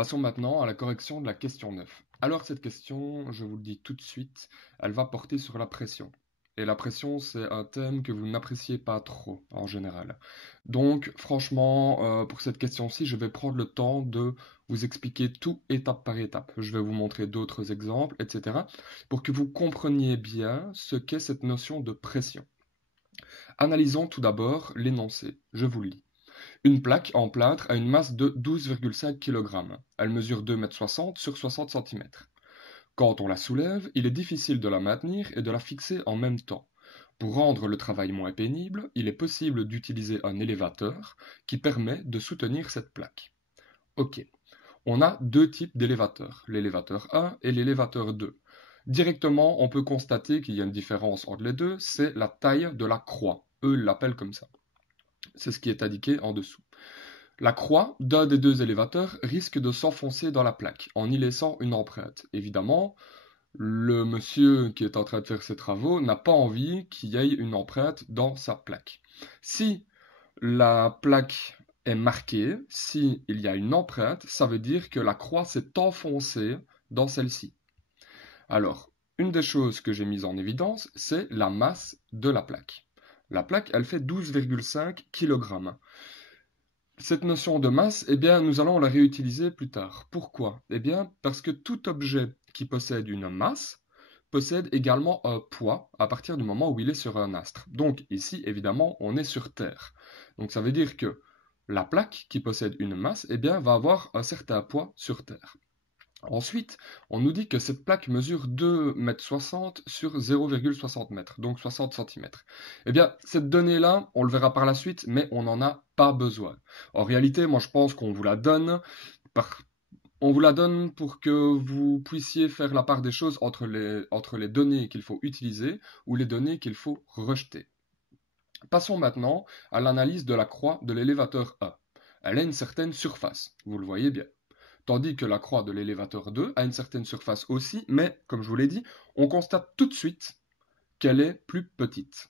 Passons maintenant à la correction de la question 9. Alors cette question, je vous le dis tout de suite, elle va porter sur la pression. Et la pression, c'est un thème que vous n'appréciez pas trop en général. Donc franchement, pour cette question-ci, je vais prendre le temps de vous expliquer tout étape par étape. Je vais vous montrer d'autres exemples, etc. pour que vous compreniez bien ce qu'est cette notion de pression. Analysons tout d'abord l'énoncé. Je vous le lis. Une plaque en plâtre a une masse de 12,5 kg. Elle mesure 2,60 m sur 60 cm. Quand on la soulève, il est difficile de la maintenir et de la fixer en même temps. Pour rendre le travail moins pénible, il est possible d'utiliser un élévateur qui permet de soutenir cette plaque. Ok, on a deux types d'élévateurs, l'élévateur 1 et l'élévateur 2. Directement, on peut constater qu'il y a une différence entre les deux, c'est la taille de la croix. Eux l'appellent comme ça. C'est ce qui est indiqué en dessous. La croix d'un des deux élévateurs risque de s'enfoncer dans la plaque en y laissant une empreinte. Évidemment, le monsieur qui est en train de faire ses travaux n'a pas envie qu'il y ait une empreinte dans sa plaque. Si la plaque est marquée, s'il y a une empreinte, ça veut dire que la croix s'est enfoncée dans celle-ci. Alors, une des choses que j'ai mises en évidence, c'est la masse de la plaque. La plaque, elle fait 12,5 kg. Cette notion de masse, eh bien, nous allons la réutiliser plus tard. Pourquoi? Eh bien, parce que tout objet qui possède une masse possède également un poids à partir du moment où il est sur un astre. Donc ici, évidemment, on est sur Terre. Donc ça veut dire que la plaque qui possède une masse, eh bien, va avoir un certain poids sur Terre. Ensuite, on nous dit que cette plaque mesure 2,60 m sur 0,60 m, donc 60 cm. Eh bien, cette donnée-là, on le verra par la suite, mais on n'en a pas besoin. En réalité, moi je pense qu'on vous la donne on vous la donne pour que vous puissiez faire la part des choses entre les données qu'il faut utiliser ou les données qu'il faut rejeter. Passons maintenant à l'analyse de la croix de l'élévateur 1. Elle a une certaine surface, vous le voyez bien. Tandis que la croix de l'élévateur 2 a une certaine surface aussi, mais comme je vous l'ai dit, on constate tout de suite qu'elle est plus petite.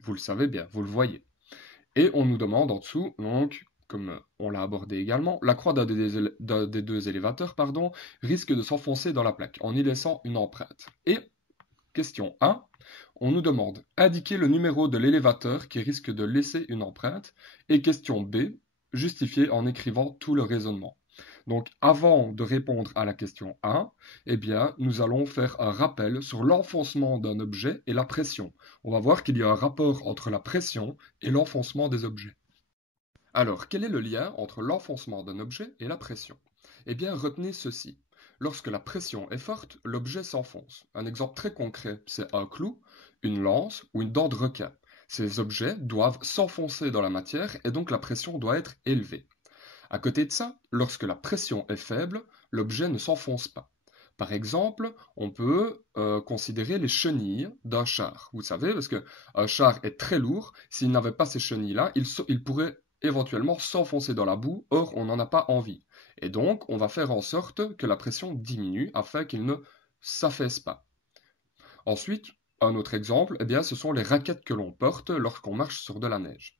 Vous le savez bien, vous le voyez. Et on nous demande en dessous, donc, comme on l'a abordé également, la croix d'un des deux élévateurs risque de s'enfoncer dans la plaque en y laissant une empreinte. Et question 1, on nous demande indiquer le numéro de l'élévateur qui risque de laisser une empreinte. Et question B, justifier en écrivant tout le raisonnement. Donc avant de répondre à la question 1, eh bien, nous allons faire un rappel sur l'enfoncement d'un objet et la pression. On va voir qu'il y a un rapport entre la pression et l'enfoncement des objets. Alors, quel est le lien entre l'enfoncement d'un objet et la pression? Eh bien, retenez ceci. Lorsque la pression est forte, l'objet s'enfonce. Un exemple très concret, c'est un clou, une lance ou une dent de requin. Ces objets doivent s'enfoncer dans la matière et donc la pression doit être élevée. À côté de ça, lorsque la pression est faible, l'objet ne s'enfonce pas. Par exemple, on peut considérer les chenilles d'un char. Vous savez, parce qu'un char est très lourd, s'il n'avait pas ces chenilles-là, il pourrait éventuellement s'enfoncer dans la boue, or on n'en a pas envie. Et donc, on va faire en sorte que la pression diminue afin qu'il ne s'affaisse pas. Ensuite, un autre exemple, eh bien, ce sont les raquettes que l'on porte lorsqu'on marche sur de la neige.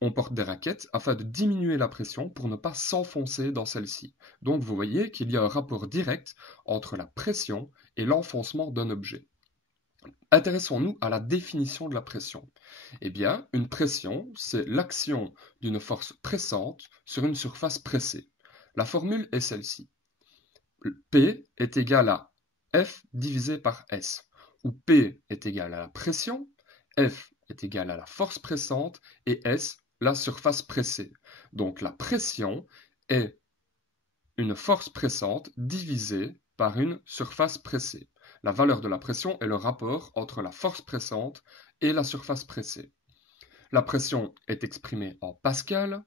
On porte des raquettes afin de diminuer la pression pour ne pas s'enfoncer dans celle-ci. Donc vous voyez qu'il y a un rapport direct entre la pression et l'enfoncement d'un objet. Intéressons-nous à la définition de la pression. Eh bien, une pression, c'est l'action d'une force pressante sur une surface pressée. La formule est celle-ci. P est égal à F divisé par S, où P est égal à la pression, F est égal à la force pressante et S la surface pressée. Donc la pression est une force pressante divisée par une surface pressée. La valeur de la pression est le rapport entre la force pressante et la surface pressée. La pression est exprimée en pascal,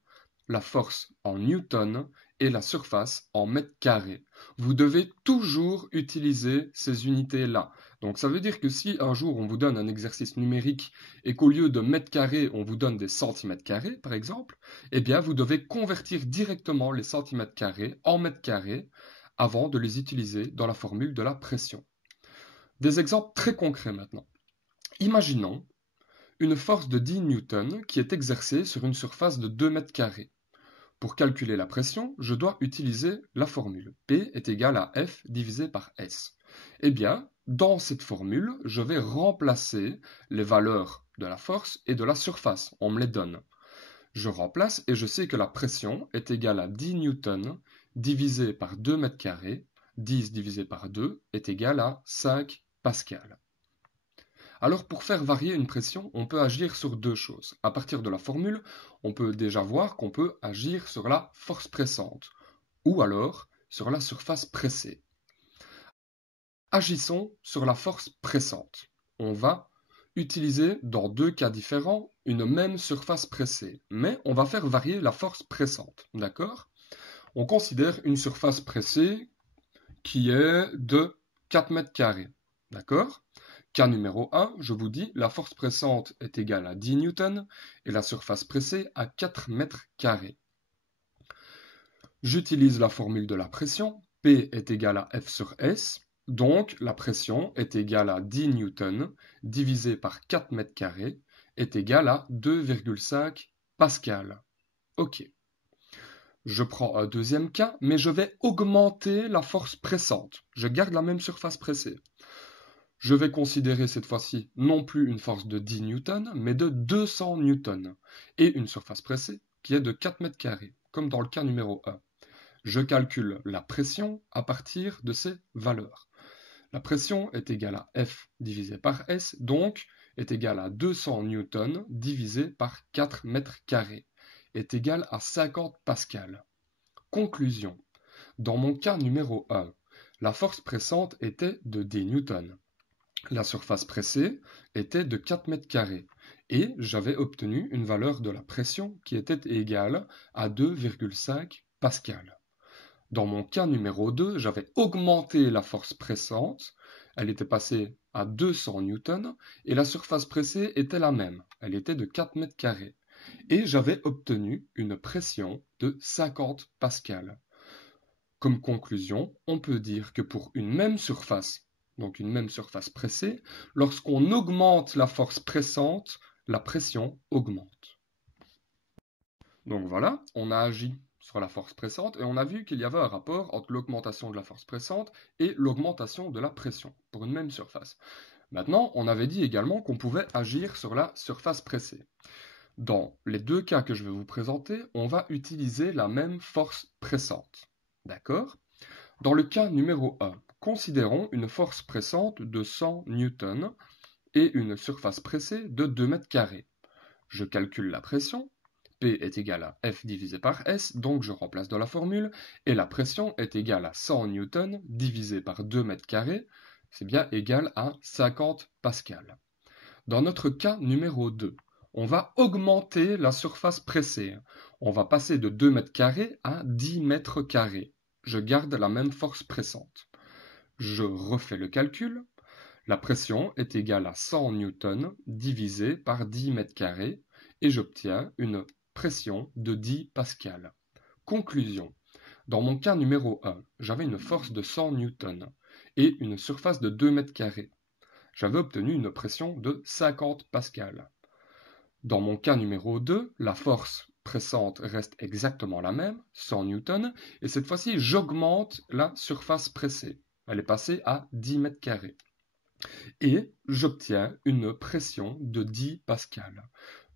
la force en newton et la surface en mètres carrés. Vous devez toujours utiliser ces unités-là. Donc ça veut dire que si un jour on vous donne un exercice numérique et qu'au lieu de mètres carrés, on vous donne des centimètres carrés, par exemple, eh bien vous devez convertir directement les centimètres carrés en mètres carrés avant de les utiliser dans la formule de la pression. Des exemples très concrets maintenant. Imaginons une force de 10 newtons qui est exercée sur une surface de 2 mètres carrés. Pour calculer la pression, je dois utiliser la formule. P est égal à F divisé par S. Eh bien, dans cette formule, je vais remplacer les valeurs de la force et de la surface. On me les donne. Je remplace et je sais que la pression est égale à 10 newtons divisé par 2 mètres carrés. 10 divisé par 2 est égal à 5 pascal. Alors pour faire varier une pression, on peut agir sur deux choses. À partir de la formule, on peut déjà voir qu'on peut agir sur la force pressante ou alors sur la surface pressée. Agissons sur la force pressante. On va utiliser dans deux cas différents une même surface pressée, mais on va faire varier la force pressante, d'accord? On considère une surface pressée qui est de 4 mètres carrés, d'accord? Cas numéro 1, je vous dis, la force pressante est égale à 10 newtons et la surface pressée à 4 mètres carrés. J'utilise la formule de la pression, P est égal à F sur S, donc la pression est égale à 10 newtons divisé par 4 mètres carrés est égal à 2,5 pascal. Ok. Je prends un deuxième cas, mais je vais augmenter la force pressante. Je garde la même surface pressée. Je vais considérer cette fois-ci non plus une force de 10 newtons, mais de 200 newtons, et une surface pressée qui est de 4 mètres carrés, comme dans le cas numéro 1. Je calcule la pression à partir de ces valeurs. La pression est égale à F divisé par S, donc est égale à 200 newtons divisé par 4 mètres carrés, est égal à 50 pascal. Conclusion. Dans mon cas numéro 1, la force pressante était de 10 newtons. La surface pressée était de 4 mètres carrés et j'avais obtenu une valeur de la pression qui était égale à 2,5 pascal. Dans mon cas numéro 2, j'avais augmenté la force pressante, elle était passée à 200 newtons et la surface pressée était la même, elle était de 4 mètres carrés et j'avais obtenu une pression de 50 pascal. Comme conclusion, on peut dire que pour une même surface, donc une même surface pressée, lorsqu'on augmente la force pressante, la pression augmente. Donc voilà, on a agi sur la force pressante et on a vu qu'il y avait un rapport entre l'augmentation de la force pressante et l'augmentation de la pression pour une même surface. Maintenant, on avait dit également qu'on pouvait agir sur la surface pressée. Dans les deux cas que je vais vous présenter, on va utiliser la même force pressante. D'accord? Dans le cas numéro 1, considérons une force pressante de 100 newtons et une surface pressée de 2 mètres carrés. Je calcule la pression, P est égal à F divisé par S, donc je remplace dans la formule, et la pression est égale à 100 newtons divisé par 2 mètres carrés, c'est bien égal à 50 pascal. Dans notre cas numéro 2, on va augmenter la surface pressée. On va passer de 2 mètres carrés à 10 mètres carrés. Je garde la même force pressante. Je refais le calcul. La pression est égale à 100 newtons divisé par 10 mètres carrés et j'obtiens une pression de 10 pascal. Conclusion. Dans mon cas numéro 1, j'avais une force de 100 newtons et une surface de 2 mètres carrés. J'avais obtenu une pression de 50 pascal. Dans mon cas numéro 2, la force pressante reste exactement la même, 100 newtons, et cette fois-ci, j'augmente la surface pressée. Elle est passée à 10 mètres carrés. Et j'obtiens une pression de 10 pascal.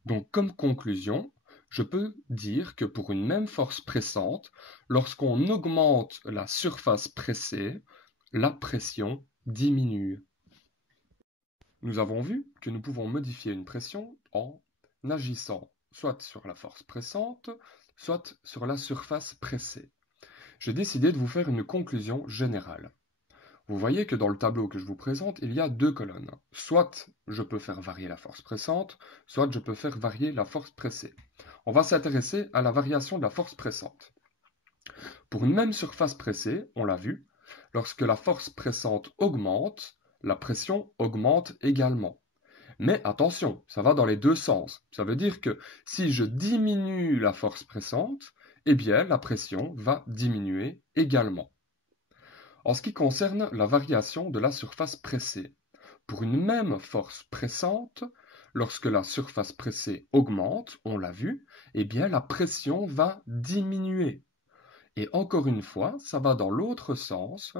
Donc, comme conclusion, je peux dire que pour une même force pressante, lorsqu'on augmente la surface pressée, la pression diminue. Nous avons vu que nous pouvons modifier une pression en agissant soit sur la force pressante, soit sur la surface pressée. J'ai décidé de vous faire une conclusion générale. Vous voyez que dans le tableau que je vous présente, il y a deux colonnes. Soit je peux faire varier la force pressante, soit je peux faire varier la force pressée. On va s'intéresser à la variation de la force pressante. Pour une même surface pressée, on l'a vu, lorsque la force pressante augmente, la pression augmente également. Mais attention, ça va dans les deux sens. Ça veut dire que si je diminue la force pressante, eh bien la pression va diminuer également. En ce qui concerne la variation de la surface pressée, pour une même force pressante, lorsque la surface pressée augmente, on l'a vu, eh bien la pression va diminuer. Et encore une fois, ça va dans l'autre sens.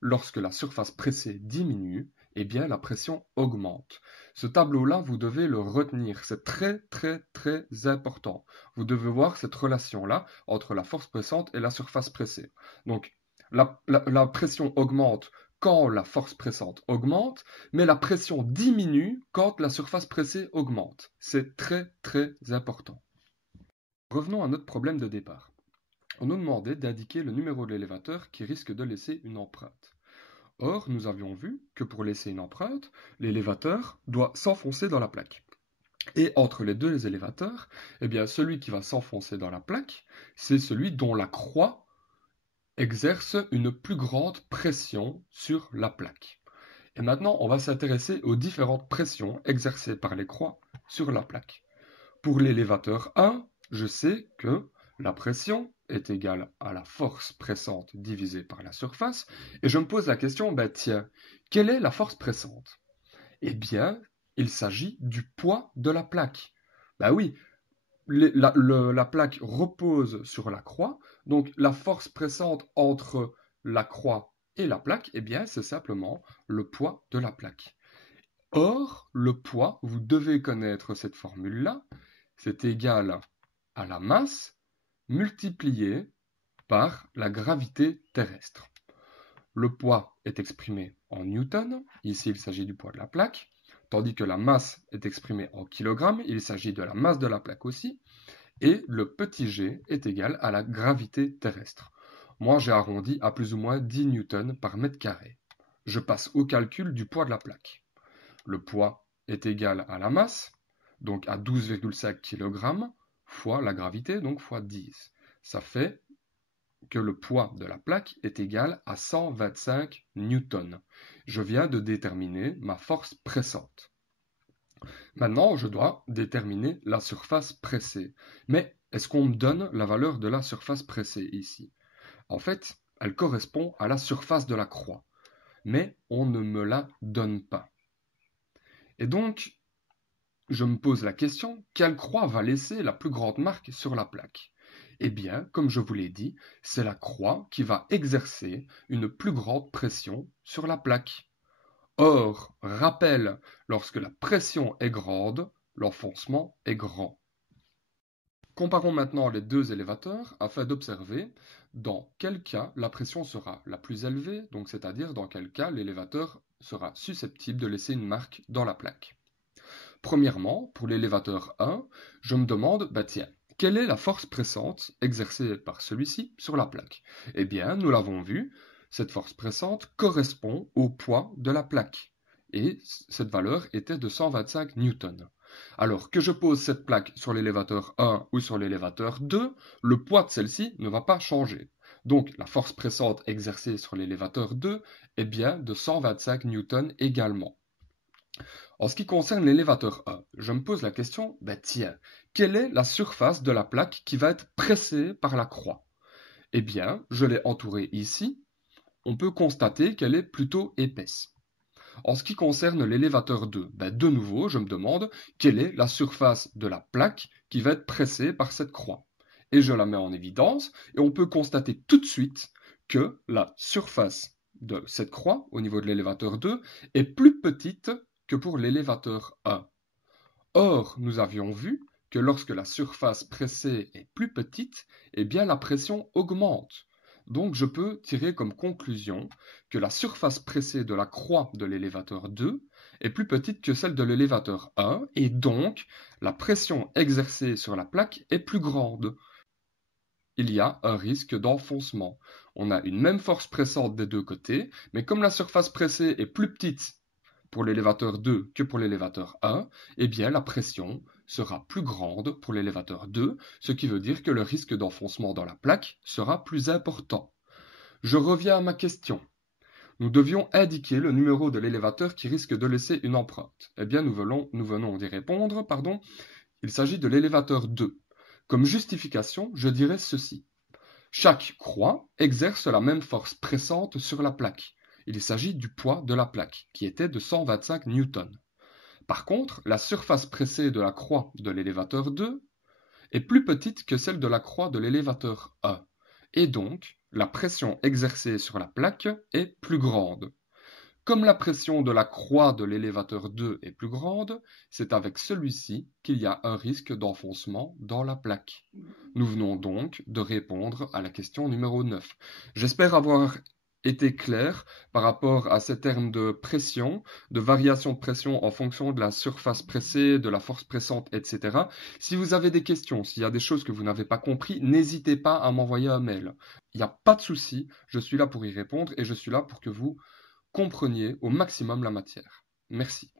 Lorsque la surface pressée diminue, eh bien la pression augmente. Ce tableau-là, vous devez le retenir. C'est très très très important. Vous devez voir cette relation-là entre la force pressante et la surface pressée. Donc, la pression augmente quand la force pressante augmente, mais la pression diminue quand la surface pressée augmente. C'est très très important. Revenons à notre problème de départ. On nous demandait d'indiquer le numéro de l'élévateur qui risque de laisser une empreinte. Or, nous avions vu que pour laisser une empreinte, l'élévateur doit s'enfoncer dans la plaque. Et entre les deux élévateurs, eh bien, celui qui va s'enfoncer dans la plaque, c'est celui dont la croix exerce une plus grande pression sur la plaque. Et maintenant, on va s'intéresser aux différentes pressions exercées par les croix sur la plaque. Pour l'élévateur 1, je sais que la pression est égale à la force pressante divisée par la surface, et je me pose la question, tiens, quelle est la force pressante? Eh bien, il s'agit du poids de la plaque. Oui, la plaque repose sur la croix, donc la force pressante entre la croix et la plaque, eh bien, c'est simplement le poids de la plaque. Or, le poids, vous devez connaître cette formule-là, c'est égal à la masse multipliée par la gravité terrestre. Le poids est exprimé en newton, ici il s'agit du poids de la plaque, tandis que la masse est exprimée en kilogrammes, il s'agit de la masse de la plaque aussi, et le petit g est égal à la gravité terrestre. Moi j'ai arrondi à plus ou moins 10 newtons par mètre carré. Je passe au calcul du poids de la plaque. Le poids est égal à la masse, donc à 12,5 kg, fois la gravité, donc fois 10. Ça fait que le poids de la plaque est égal à 125 newtons. Je viens de déterminer ma force pressante. Maintenant, je dois déterminer la surface pressée. Mais est-ce qu'on me donne la valeur de la surface pressée ici? En fait, elle correspond à la surface de la croix, mais on ne me la donne pas. Et donc, je me pose la question, quelle croix va laisser la plus grande marque sur la plaque? Eh bien, comme je vous l'ai dit, c'est la croix qui va exercer une plus grande pression sur la plaque. Or, rappel, lorsque la pression est grande, l'enfoncement est grand. Comparons maintenant les deux élévateurs afin d'observer dans quel cas la pression sera la plus élevée, donc c'est-à-dire dans quel cas l'élévateur sera susceptible de laisser une marque dans la plaque. Premièrement, pour l'élévateur 1, je me demande, tiens, quelle est la force pressante exercée par celui-ci sur la plaque? Eh bien, nous l'avons vu, cette force pressante correspond au poids de la plaque. Et cette valeur était de 125 newtons. Alors que je pose cette plaque sur l'élévateur 1 ou sur l'élévateur 2, le poids de celle-ci ne va pas changer. Donc la force pressante exercée sur l'élévateur 2 est bien de 125 newtons également. En ce qui concerne l'élévateur 1, je me pose la question, tiens, quelle est la surface de la plaque qui va être pressée par la croix? Eh bien, je l'ai entourée ici, on peut constater qu'elle est plutôt épaisse. En ce qui concerne l'élévateur 2, de nouveau, je me demande quelle est la surface de la plaque qui va être pressée par cette croix. Et je la mets en évidence, et on peut constater tout de suite que la surface de cette croix, au niveau de l'élévateur 2, est plus petite que pour l'élévateur 1. Or, nous avions vu que lorsque la surface pressée est plus petite, eh bien la pression augmente. Donc je peux tirer comme conclusion que la surface pressée de la croix de l'élévateur 2 est plus petite que celle de l'élévateur 1 et donc la pression exercée sur la plaque est plus grande. Il y a un risque d'enfoncement. On a une même force pressante des deux côtés, mais comme la surface pressée est plus petite pour l'élévateur 2 que pour l'élévateur 1, eh bien la pression sera plus grande pour l'élévateur 2, ce qui veut dire que le risque d'enfoncement dans la plaque sera plus important. Je reviens à ma question. Nous devions indiquer le numéro de l'élévateur qui risque de laisser une empreinte. Eh bien, nous venons d'y répondre, pardon. Il s'agit de l'élévateur 2. Comme justification, je dirais ceci. Chaque croix exerce la même force pressante sur la plaque. Il s'agit du poids de la plaque, qui était de 125 newtons. Par contre, la surface pressée de la croix de l'élévateur 2 est plus petite que celle de la croix de l'élévateur 1, et donc la pression exercée sur la plaque est plus grande. Comme la pression de la croix de l'élévateur 2 est plus grande, c'est avec celui-ci qu'il y a un risque d'enfoncement dans la plaque. Nous venons donc de répondre à la question numéro 9. J'espère avoir été clair par rapport à ces termes de pression, de variation de pression en fonction de la surface pressée, de la force pressante, etc. Si vous avez des questions, s'il y a des choses que vous n'avez pas compris, n'hésitez pas à m'envoyer un mail. Il n'y a pas de souci, je suis là pour y répondre et je suis là pour que vous compreniez au maximum la matière. Merci.